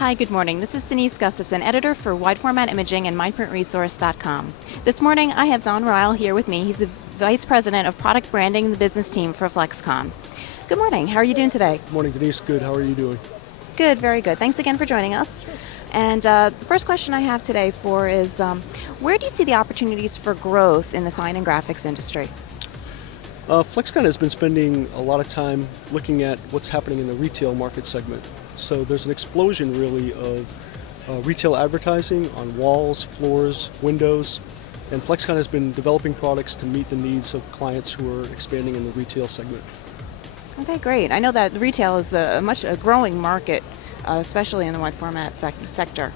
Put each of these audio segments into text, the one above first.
Hi, good morning. This is Denise Gustavson, editor for Wide Format Imaging and MyPrintResource.com. This morning I have Don Ryel here with me. He's the Vice President of Product Branding and the Business Team for FlexCon. Good morning. How are you doing today? Good morning, Denise. Good. How are you doing? Good, very good. Thanks again for joining us. And the first question I have today is, where do you see the opportunities for growth in the sign and graphics industry? FlexCon has been spending a lot of time looking at what's happening in the retail market segment. So there's an explosion really of retail advertising on walls, floors, windows, and FlexCon has been developing products to meet the needs of clients who are expanding in the retail segment. Okay, great. I know that retail is a growing market, especially in the wide format sector.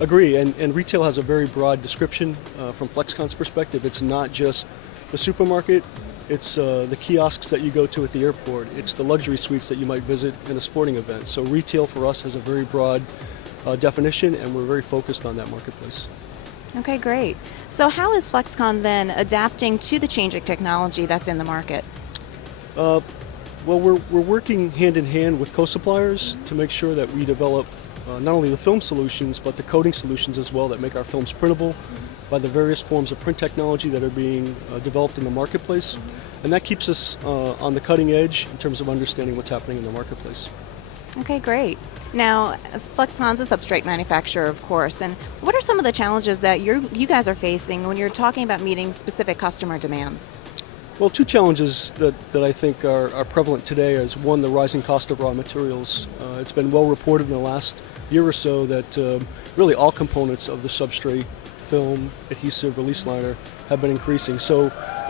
Agree, and retail has a very broad description from FlexCon's perspective. It's not just the supermarket. It's the kiosks that you go to at the airport. It's the luxury suites that you might visit in a sporting event. So retail for us has a very broad definition, and we're very focused on that marketplace. Okay, great. So how is FlexCon then adapting to the changing technology that's in the market? Well, we're working hand in hand with co-suppliers to make sure that we develop not only the film solutions, but the coding solutions as well that make our films printable by the various forms of print technology that are being developed in the marketplace. And that keeps us on the cutting edge in terms of understanding what's happening in the marketplace. Okay, great. Now, FlexCon's a substrate manufacturer, of course, and what are some of the challenges that you guys are facing when you're talking about meeting specific customer demands? Well, two challenges that I think are prevalent today is one, the rising cost of raw materials. It's been well reported in the last year or so that really all components of the substrate, film, adhesive, release liner have been increasing. So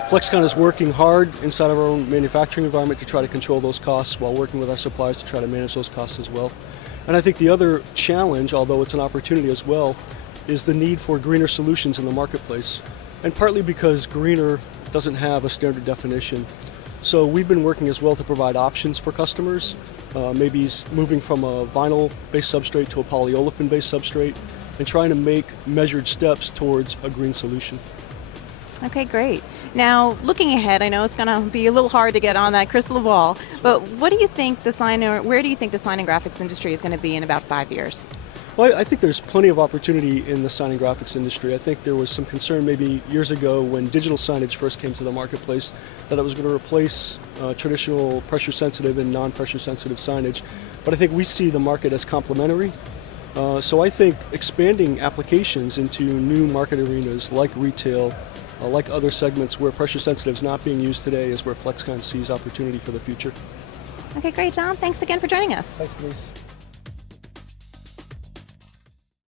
FlexCon is working hard inside of our own manufacturing environment to try to control those costs while working with our suppliers to try to manage those costs as well. And I think the other challenge, although it's an opportunity as well, is the need for greener solutions in the marketplace. And partly because greener doesn't have a standard definition. So we've been working as well to provide options for customers, maybe moving from a vinyl-based substrate to a polyolefin-based substrate, and trying to make measured steps towards a green solution. Okay, great. Now, looking ahead, I know it's going to be a little hard to get on that crystal ball, but where do you think the sign and graphics industry is going to be in about 5 years? Well, I think there's plenty of opportunity in the sign and graphics industry. I think there was some concern maybe years ago when digital signage first came to the marketplace that it was going to replace traditional pressure-sensitive and non-pressure-sensitive signage. But I think we see the market as complementary. So I think expanding applications into new market arenas like retail, like other segments where pressure-sensitive is not being used today is where FlexCon sees opportunity for the future. Okay, great, John. Thanks again for joining us. Thanks, Denise.